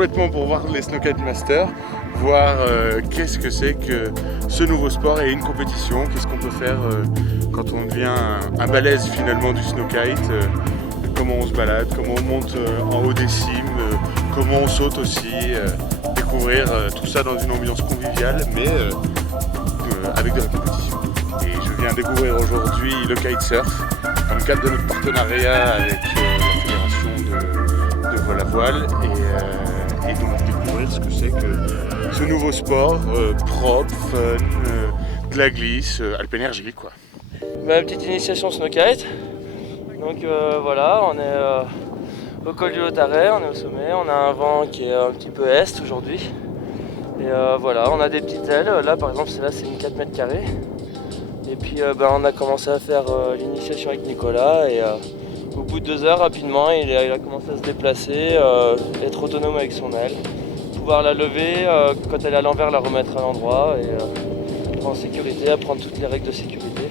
complètement pour voir les Snowkite Masters, voir qu'est-ce que c'est que ce nouveau sport et une compétition, qu'est-ce qu'on peut faire quand on devient un balèze finalement du snowkite, comment on se balade, comment on monte en haut des cimes, comment on saute aussi, découvrir tout ça dans une ambiance conviviale mais avec de la compétition. Et je viens découvrir aujourd'hui le kitesurf dans le cadre de notre partenariat avec la fédération de vol à voile et donc découvrir ce que c'est que ce nouveau sport propre, fun, de la glisse, alpénergie quoi. Ma petite initiation snowkite. Donc voilà, on est au col du Lautaret, on est au sommet, on a un vent qui est un petit peu est aujourd'hui. Et voilà, on a des petites ailes, là par exemple celle-là c'est une 4 mètres carrés. Et puis on a commencé à faire l'initiation avec Nicolas et au bout de 2 heures rapidement il a commencé à se déplacer, être autonome avec son aile, pouvoir la lever, quand elle est à l'envers la remettre à l'endroit et être en sécurité, apprendre toutes les règles de sécurité.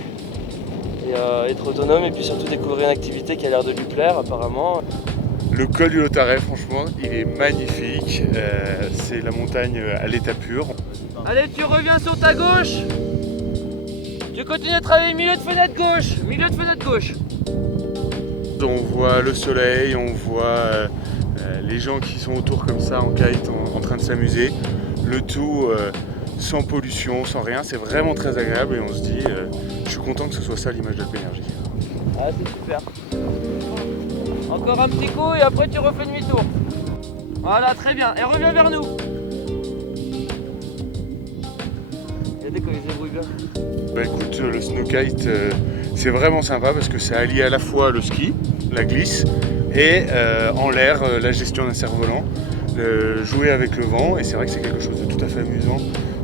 Et être autonome et puis surtout découvrir une activité qui a l'air de lui plaire apparemment. Le col du Lautaret franchement il est magnifique, c'est la montagne à l'état pur. Allez tu reviens sur ta gauche. Tu continues à travailler milieu de fenêtre gauche, milieu de fenêtre gauche. On voit le soleil, on voit les gens qui sont autour comme ça en kite en train de s'amuser, le tout sans pollution, sans rien, c'est vraiment très agréable et on se dit je suis content que ce soit ça l'image de l'alpénergie. Ah c'est super. Encore un petit coup et après tu refais demi-tour. Voilà très bien et reviens vers nous. Regardez comme il se débrouille bien. Bah écoute, le snowkite c'est vraiment sympa parce que ça allie à la fois le ski, la glisse et en l'air la gestion d'un cerf-volant, jouer avec le vent et c'est vrai que c'est quelque chose de tout à fait amusant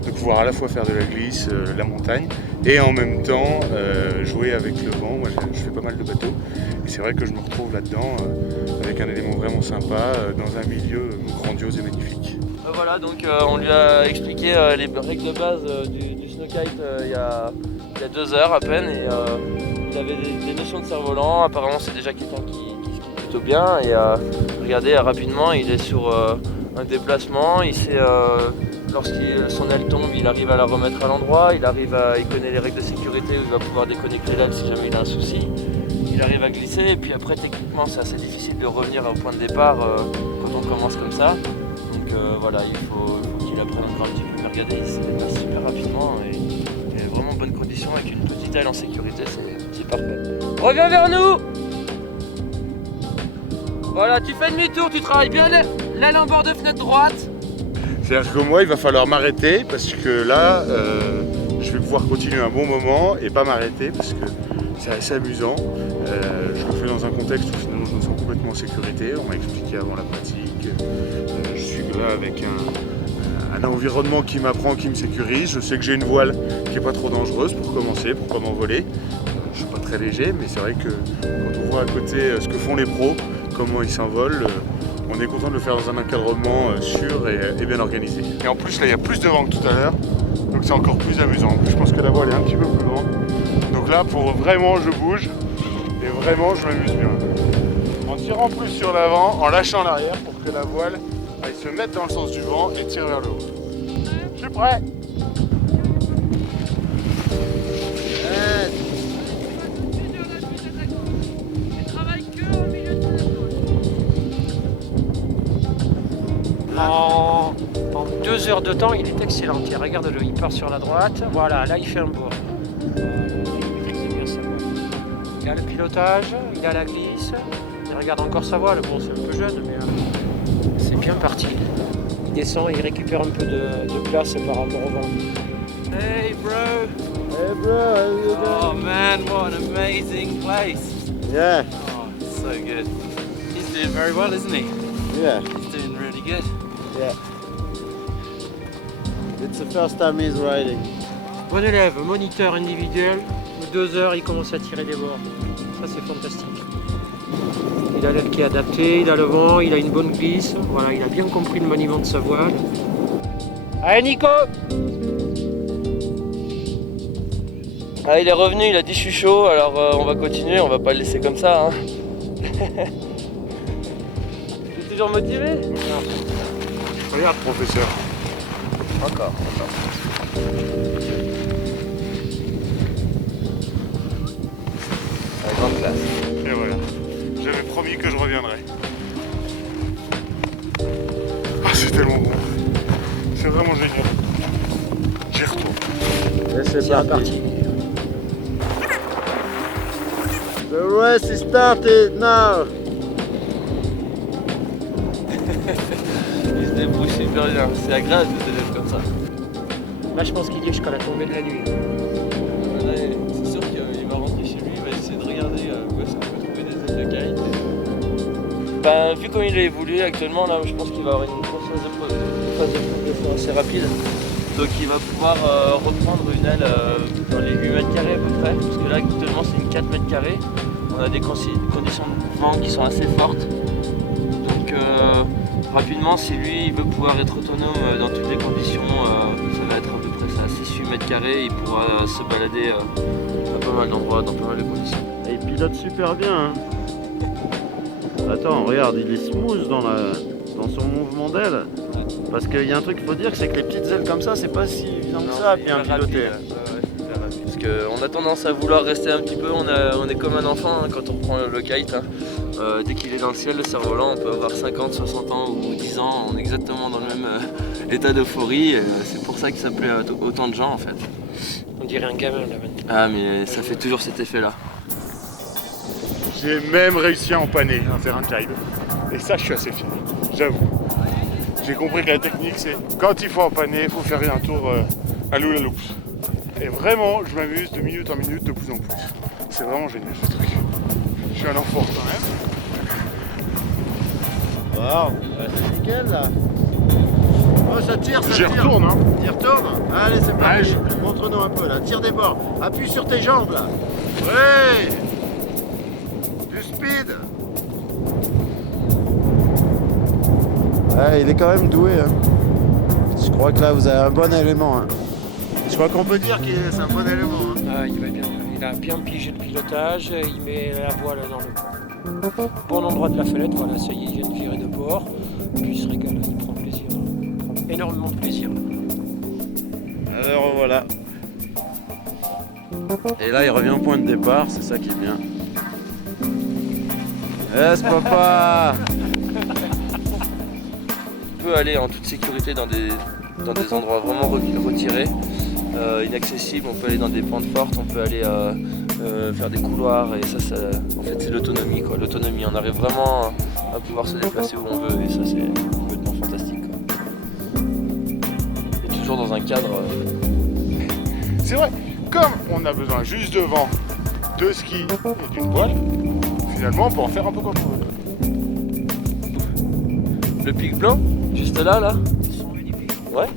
de pouvoir à la fois faire de la glisse, la montagne et en même temps jouer avec le vent. Moi je fais pas mal de bateaux et c'est vrai que je me retrouve là-dedans avec un élément vraiment sympa dans un milieu grandiose et magnifique. Voilà donc on lui a expliqué les règles de base du snowkite il y a 2 heures à peine et il avait des notions de cerf-volant. Apparemment c'est déjà quelqu'un qui skie plutôt bien et regardez rapidement il est sur un déplacement, il sait lorsque son aile tombe il arrive à la remettre à l'endroit, il connaît les règles de sécurité où il va pouvoir déconnecter l'aile si jamais il a un souci, il arrive à glisser et puis après techniquement c'est assez difficile de revenir au point de départ quand on commence comme ça. Donc voilà, il faut qu'il apprenne encore un petit peu, mais regardez, il se déplace super rapidement et il est vraiment en bonne condition avec une petite aile en sécurité, c'est parfait. Reviens vers nous. Voilà, tu fais demi-tour, tu travailles bien l'aile en bord de fenêtre droite. C'est-à-dire que moi il va falloir m'arrêter parce que là je vais pouvoir continuer un bon moment et pas m'arrêter parce que c'est assez amusant. Je le fais dans un contexte où finalement je me sens complètement en sécurité, on m'a expliqué avant la pratique. Je suis là avec un environnement qui m'apprend, qui me sécurise. Je sais que j'ai une voile qui n'est pas trop dangereuse pour commencer, pour pas m'envoler. Je suis pas très léger, mais c'est vrai que quand on voit à côté ce que font les pros, comment ils s'envolent, on est content de le faire dans un encadrement sûr et bien organisé. Et en plus là il y a plus de vent que tout à l'heure, donc c'est encore plus amusant. En plus, je pense que la voile est un petit peu plus grande. Donc là pour vraiment je bouge et vraiment je m'amuse bien. En tirant plus sur l'avant, en lâchant l'arrière pour que la voile aille se mettre dans le sens du vent et tire vers le haut. Je suis prêt. En 2 heures de temps, il est excellent. Tiens, regarde-le, il part sur la droite. Voilà, là il fait un bord. Il maîtrise bien sa voile. Il a le pilotage, il a la glisse. Il regarde encore sa voile. Bon, c'est un peu jeune, mais c'est bien parti. Il descend, il récupère un peu de place par rapport au vent. Hey bro! Hey bro, how you doing? Oh man, what an amazing place! Yeah, Oh, it's so good. He's doing very well, isn't he? yeah, He's doing really good. yeah. It's the first time he's riding. Bon élève, moniteur individuel. 2 heures, il commence à tirer des bords. Ça, c'est fantastique. Il a l'aile qui est adaptée, il a le vent, il a une bonne glisse. Voilà, il a bien compris le maniement de sa voile. Allez Nico! Ah, il est revenu, il a dit je suis chaud, alors on va continuer, on va pas le laisser comme ça. Hein. Tu es toujours motivé? Regarde, professeur. Encore. La grande classe. Et voilà. J'avais promis que je reviendrais. Ah, c'est tellement bon. C'est vraiment génial. J'y retourne. Et c'est parti. The race is started now. Il se débrouille super bien. C'est agréable de se comme ça. Là, je pense qu'il y est jusqu'à la tombée de la nuit. C'est sûr qu'il va rentrer chez lui, il va essayer de regarder où est-ce qu'on peut trouver des snowkites. Ben, vu comme il a évolué actuellement, là, je pense qu'il va avoir une phase de progression assez rapide. Donc il va pouvoir reprendre une aile dans les 8 mètres carrés à peu près. Parce que là, actuellement, c'est une 4 mètres carrés. On a des conditions de vent qui sont assez fortes. Donc rapidement, si lui il veut pouvoir être autonome dans toutes les conditions, ça va être à peu près ça, 6-8 mètres carrés, il pourra se balader à pas mal d'endroits, dans pas mal de conditions. Et il pilote super bien. Hein. Attends, regarde, il est smooth dans son mouvement d'aile. Parce qu'il y a un truc qu'il faut dire, c'est que les petites ailes comme ça, c'est pas si évident que ça à bien piloter. Parce qu'on a tendance à vouloir rester un petit peu, on est comme un enfant hein, quand on prend le kite. Hein. Dès qu'il est dans le ciel, le cerf-volant, on peut avoir 50, 60 ans ou 10 ans, on est exactement dans le même état d'euphorie. C'est pour ça que ça plaît à autant de gens en fait. On dirait un gamin là maintenant. Ah mais ça fait toujours cet effet là. J'ai même réussi à empanner un terrain de kite. Et ça, je suis assez fier, j'avoue. J'ai compris que la technique, c'est quand il faut empanner, il faut faire un tour à l'oula loops. Et vraiment, je m'amuse de minute en minute, de plus en plus. C'est vraiment génial ce truc. Je suis un enfant quand même. Wow, c'est nickel là. Oh, ça tire, ça J'y tire. retourne, hein. T'y retournes. Allez, c'est parti. Allez, Montre-nous un peu là. Tire des bords. Appuie sur tes jambes là. Ouais. Du speed. Ouais, il est quand même doué. Hein. Je crois que là, vous avez un bon élément. Hein. Je crois qu'on peut dire que c'est un bon élément. Hein. Ah, il va bien. Il a bien pigé le pilotage, il met la voile dans le bon endroit de la fenêtre. Voilà, ça y est, il vient de virer de bord. Puis il se régale, il prend plaisir. Il prend énormément de plaisir. Alors voilà. Et là, il revient au point de départ, c'est ça qui est bien. Yes, papa. On peut aller en toute sécurité dans des endroits vraiment retirés, inaccessibles. On peut aller dans des pentes fortes, on peut aller faire des couloirs et ça en fait c'est l'autonomie quoi. L'autonomie, on arrive vraiment à pouvoir se déplacer où on veut et ça c'est complètement fantastique quoi. Et toujours dans un cadre. C'est vrai, comme on a besoin juste de vent, de ski et d'une voile, finalement on peut en faire un peu comme on veut. Le pic blanc, juste là. Ouais.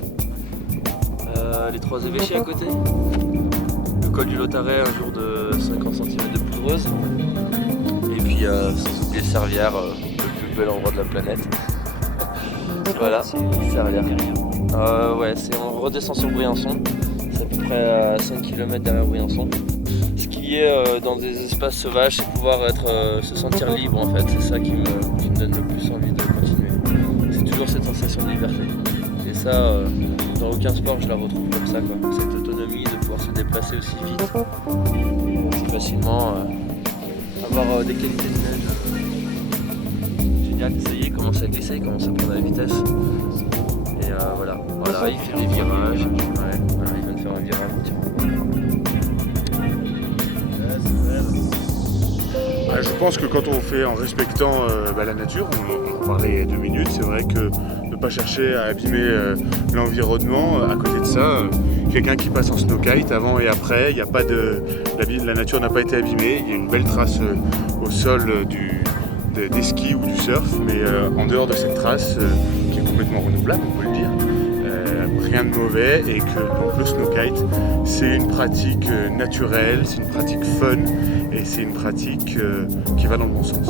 Les 3 évêchés à côté. Le col du Lotaret, un jour de 50 cm de poudreuse. Et puis sans oublier Servières, le plus bel endroit de la planète. Voilà, Servières. Ouais, on redescend sur Briançon. C'est à peu près à 5 km derrière Briançon. Skier dans des espaces sauvages, c'est pouvoir se sentir libre en fait. C'est ça qui me donne le plus envie de continuer. C'est toujours cette sensation de liberté. Et ça, dans aucun sport, je la retrouve comme ça, quoi. Cette autonomie de pouvoir se déplacer aussi vite, aussi facilement, avoir des qualités de neige. Génial, ça y est, il commence à glisser, il commence à prendre la vitesse. Et voilà, il fait des virages. Ouais, voilà, il vient de faire un virage. Je pense que quand on fait en respectant la nature, on en parlait il y a 2 minutes, c'est vrai que ne pas chercher à abîmer l'environnement. À côté de ça, quelqu'un qui passe en snowkite avant et après, y a pas la nature n'a pas été abîmée, il y a une belle trace au sol des skis ou du surf, mais en dehors de cette trace qui est complètement renouvelable, on peut le dire, rien de mauvais et que donc, le snowkite c'est une pratique naturelle, c'est une pratique fun et c'est une pratique qui va dans le bon sens.